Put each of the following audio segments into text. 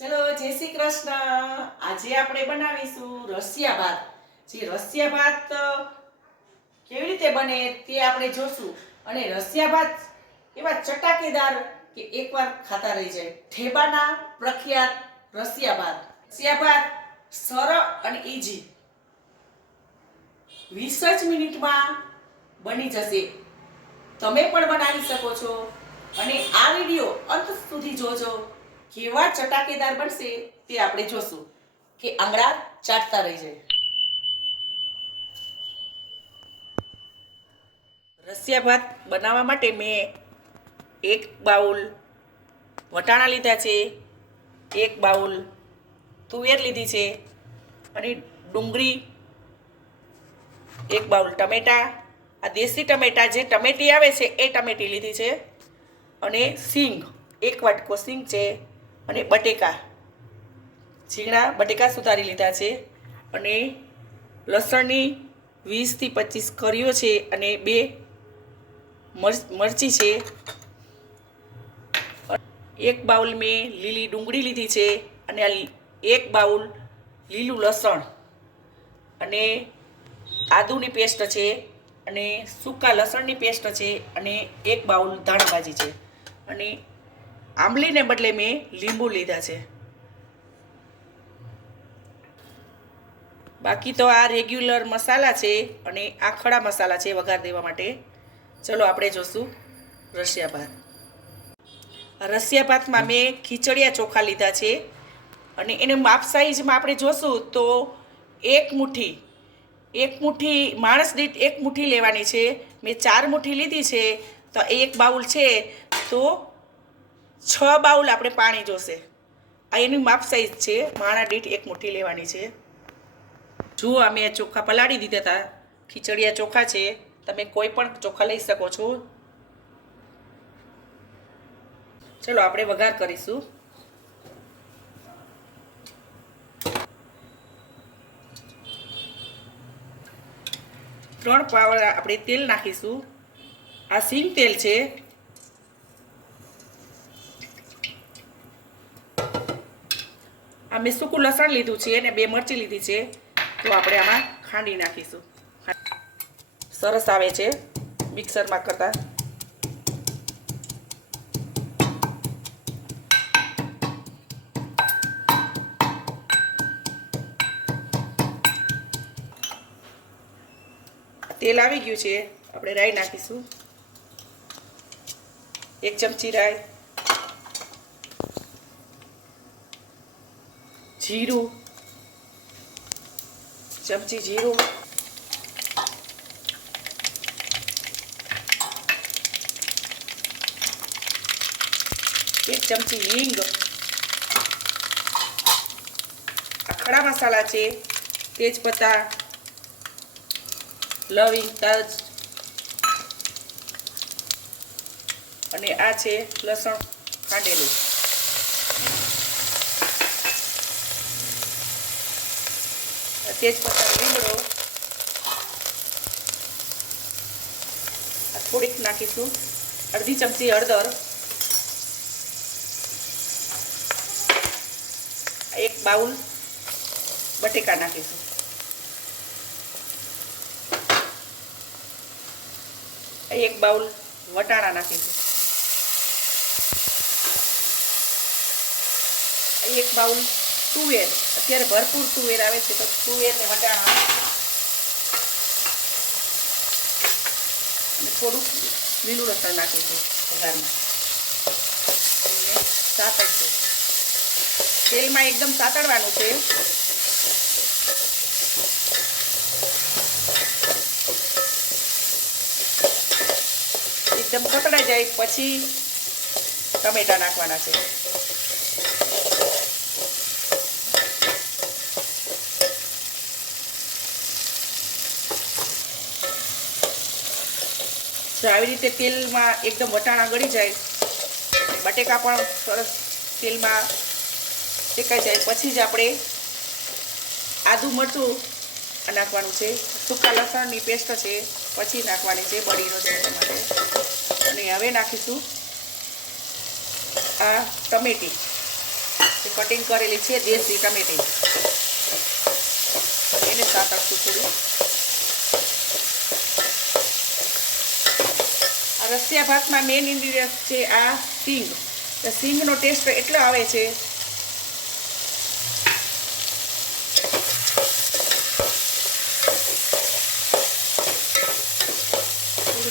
ચલો, જય શ્રી કૃષ્ણ. આજે આપણે બનાવીશું રસિયા ભાત. જે રસિયા ભાત કેવી રીતે બને તે આપણે જોશું. અને રસિયા ભાત એવા ચટાકેદાર કે એકવાર ખાતા રહી જાય. ઠેબાના પ્રખ્યાત રસિયા ભાત. રસિયા ભાત સરળ અને ઈઝી વીસ જ મિનિટમાં બની જશે. તમે પણ બનાવી શકો છો. અને આ વીડિયો અંત સુધી જોજો. કેવા ચટાકેદાર બનશે તે આપણે જોશું. કે આંગળા ચાટતા રહી જાય. રસિયા ભાત બનાવવા માટે મેં એક બાઉલ વટાણા લીધા છે, એક બાઉલ તુવેર લીધી છે અને ડુંગળી, એક બાઉલ ટમેટા. આ દેશી ટમેટા જે ટમેટી આવે છે એ ટમેટી લીધી છે અને સિંગ, એક વાટકો સિંગ છે. અને બટેકા. ઝીણા બટેકા સુધારી લીધા છે અને લસણની વીસથી પચીસ કરીઓ છે અને બે મરચ છે. એક બાઉલ મેં લીલી ડુંગળી લીધી છે અને આ એક બાઉલ લીલું લસણ. અને આદુની પેસ્ટ છે અને સૂકા લસણની પેસ્ટ છે અને એક બાઉલ ધાણાભાજી છે. અને આંબલીને બદલે મેં લીંબુ લીધા છે. બાકી તો આ રેગ્યુલર મસાલા છે અને આ ખડા મસાલા છે વઘાર દેવા માટે. ચલો આપણે જોશું રશિયાભાત ભાત. મેં ખીચડિયા ચોખા લીધા છે અને એને માપ સાઈઝમાં આપણે જોશું તો એક મુઠ્ઠી. એક મુઠ્ઠી માણસ દીઠ એક મુઠ્ઠી લેવાની છે. મેં ચાર મુઠ્ઠી લીધી છે તો એક બાઉલ છે. તો છ બાઉલ આપણે પાણી જોશે. આ એની માપ સાઈઝ છે. માણા દીઠ એક મુઠ્ઠી લેવાની છે. જુઓ અમે ચોખા પલાળી દીધા હતા. ખીચડિયા ચોખા છે. તમે કોઈ પણ ચોખા લઈ શકો છો. ચલો, આપણે વઘાર કરીશું. ત્રણ પાવડા આપણે તેલ નાખીશું. આ સિંગ તેલ છે. આ મેં સૂકું લસણ લીધું છે અને બે મરચી લીધી છે, તો આપણે આમાં ખાંડી નાખીશું. સરસ આવે છે મિક્સરમાં કરતા. તેલ આવી ગયું છે, આપણે રાઈ નાખીશું. એક ચમચી રાઈ. જીરું. ચમચી જીરું. એક ચમચી હિંગ. ખડા મસાલા છે. તેજપત્તા લવિંગ, તજ. અને આ છે લસણ ખાંડેલું. તેજપત્તા લીમડો થોડીક નાખીશું. અડધી ચમચી હળદર. એક બાઉલ બટેકા નાખીશું. એક બાઉલ વટાણા નાખીશું. એક બાઉલ તુવેર. અત્યારે ભરપૂર તુવેર આવે છે, તો તુવેર ને વટાણા. અને થોડુંક લીલું લસણ નાખીશું વઘારમાં. તેલમાં એકદમ સાતડવાનું છે. એકદમ કકડાઈ જાય, પછી ટમેટા નાખવાના છે. જો આવી રીતે તેલમાં એકદમ વટાણા ગળી જાય, બટેકા પણ સરસ તેલમાં શેકાઈ જાય. પછી જ આપણે આદું મરચું નાખવાનું છે. સૂકા લસણની પેસ્ટ છે, પછી નાખવાની છે બળીનો છે માટે. અને હવે નાખીશું આ ટમેટી. કટિંગ કરેલી છે દેશી ટમેટી. એને સાતડશું થોડું. રસિયા ભાતમાં મેઇન ઇન્ગ્રીડિયન્ટ છે આ સિંગ. સિંગનો ટેસ્ટ એટલો આવે છે.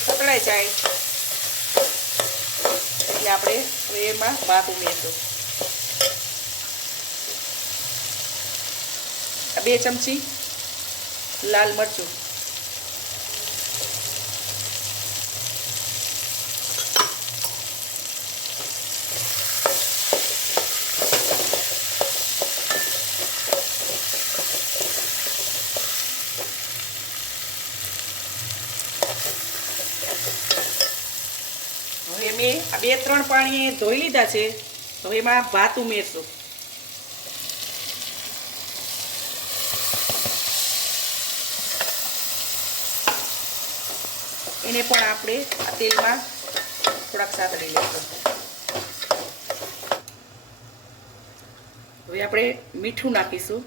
થોડું જાય. એટલે આપણે હવે એમાં ભાત ઉમેરશું. બે ચમચી લાલ મરચું હવે મેં આ બે ત્રણ પાણીએ ધોઈ લીધા છે. હવે એમાં ભાત ઉમેરશું. એને પણ આપણે તેલમાં થોડાક સાતળી લઈશું હવે આપણે મીઠું નાખીશું.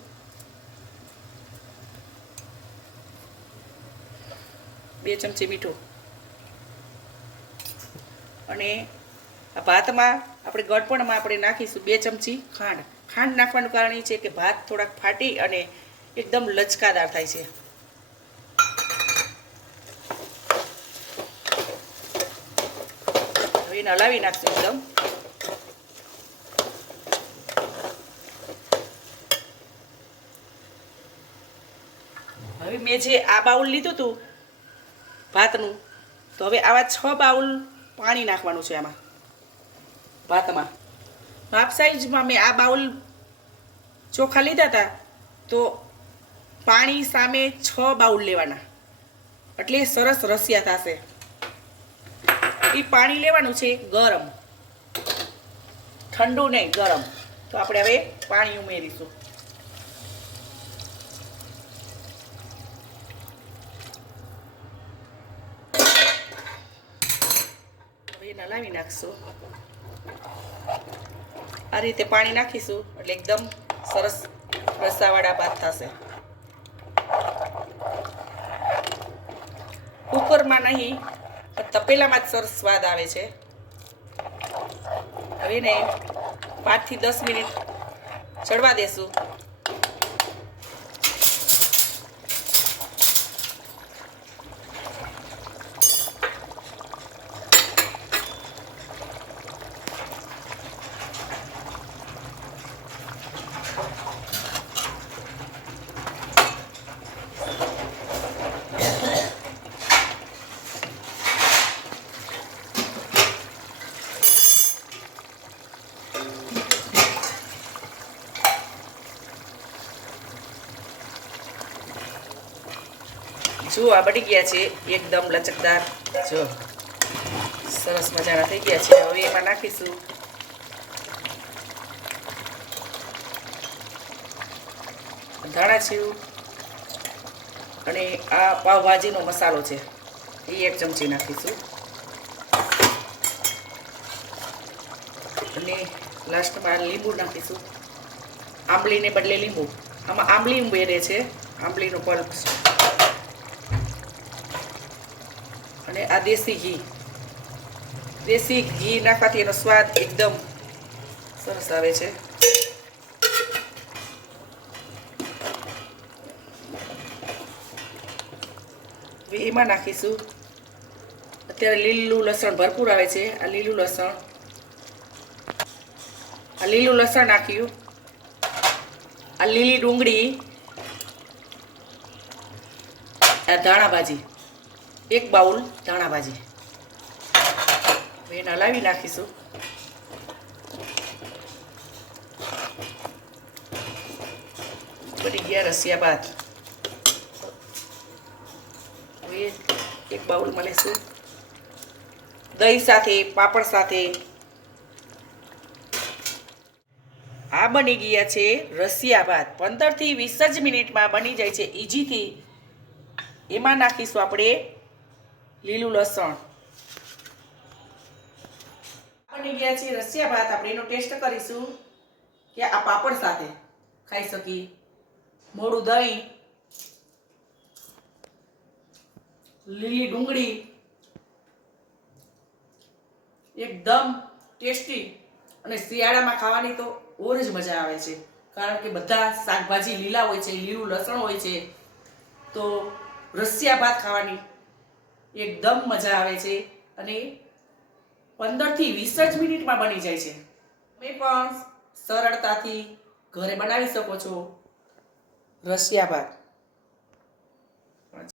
બે ચમચી મીઠું. અને આ ભાતમાં આપણે ગળપણમાં આપણે નાખીશું બે ચમચી ખાંડ. ખાંડ નાખવાનું કારણ એ છે કે ભાત થોડાક ફાટી અને એકદમ લચકાદાર થાય છે. હવે એને હલાવી નાખશું એકદમ. હવે મેં જે આ બાઉલ લીધું હતું ભાતનું, તો હવે આવા છ બાઉલ પાણી નાખવાનું છે આમાં. ભાતમાં માપ સાઈઝમાં મેં આ બાઉલ ચોખા લીધા હતા તો પાણી સામે છ બાઉલ લેવાના. એટલે સરસ રસિયા થશે. એ પાણી લેવાનું છે ગરમ. ઠંડુ નહીં, ગરમ. તો આપણે હવે પાણી ઉમેરીશું. હવે નલાવી નાખશું. આ રીતે પાણી નાખીશું એટલે એકદમ સરસ રસાવાળા ભાત થશે. કુકરમાં નહીં, પણ તપેલામાં જ સરસ સ્વાદ આવે છે. હવે ને પાંચથી દસ મિનિટ ચડવા દેશું. જો આ બળી ગયા છે. એકદમ લચકદાર. જો, સરસ મજાના થઈ ગયા છે. હવે એમાં નાખીશું. ધાણા જીરું અને આ પાવભાજીનો મસાલો છે. એ એક ચમચી નાખીશું. અને લાસ્ટમાં લીંબુ નાખીશું. આંબલીને બદલે લીંબુ. આમાં આંબલી ઉમેરે છે. આંબલીનો પલ્પ છે આ દેશી ઘી દેશી ઘી નાખવાથી એનો સ્વાદ એકદમ સરસ આવે છે એમાં નાખીશું અત્યારે લીલું લસણ ભરપૂર આવે છે આ લીલું લસણ આ લીલું લસણ નાખ્યું આ લીલી ડુંગળી આ ધાણા ભાજી એક બાઉલ ધાણા ભાજી. એને હલાવી નાખીશું. બની ગયા રસિયા બાદ હવે એક બાઉલમાં શું દહીં સાથે, પાપડ સાથે. આ બની ગયા છે રસિયા ભાત. પંદરથી વીસ જ મિનિટમાં બની જાય છે. ઇઝીથી એમાં નાખીશું આપણે લીલું લસણ. બની ગયા છે રસિયા ભાત. આપણે એનો ટેસ્ટ કરીશું કે આ પાપડ સાથે ખાઈ શકીએ. મોડું દહીં, લીલી ડુંગળી, એકદમ ટેસ્ટી અને શિયાળામાં ખાવાની તો ઓર જ મજા આવે છે. કારણ કે બધા શાકભાજી લીલા હોય છે, લીલું લસણ હોય છે. તો રસિયા ભાત ખાવાની એકદમ મજા આવે છે અને પંદરથી વીસ જ મિનિટમાં બની જાય છે. તમે પણ સરળતાથી ઘરે બનાવી શકો છો. ભાત.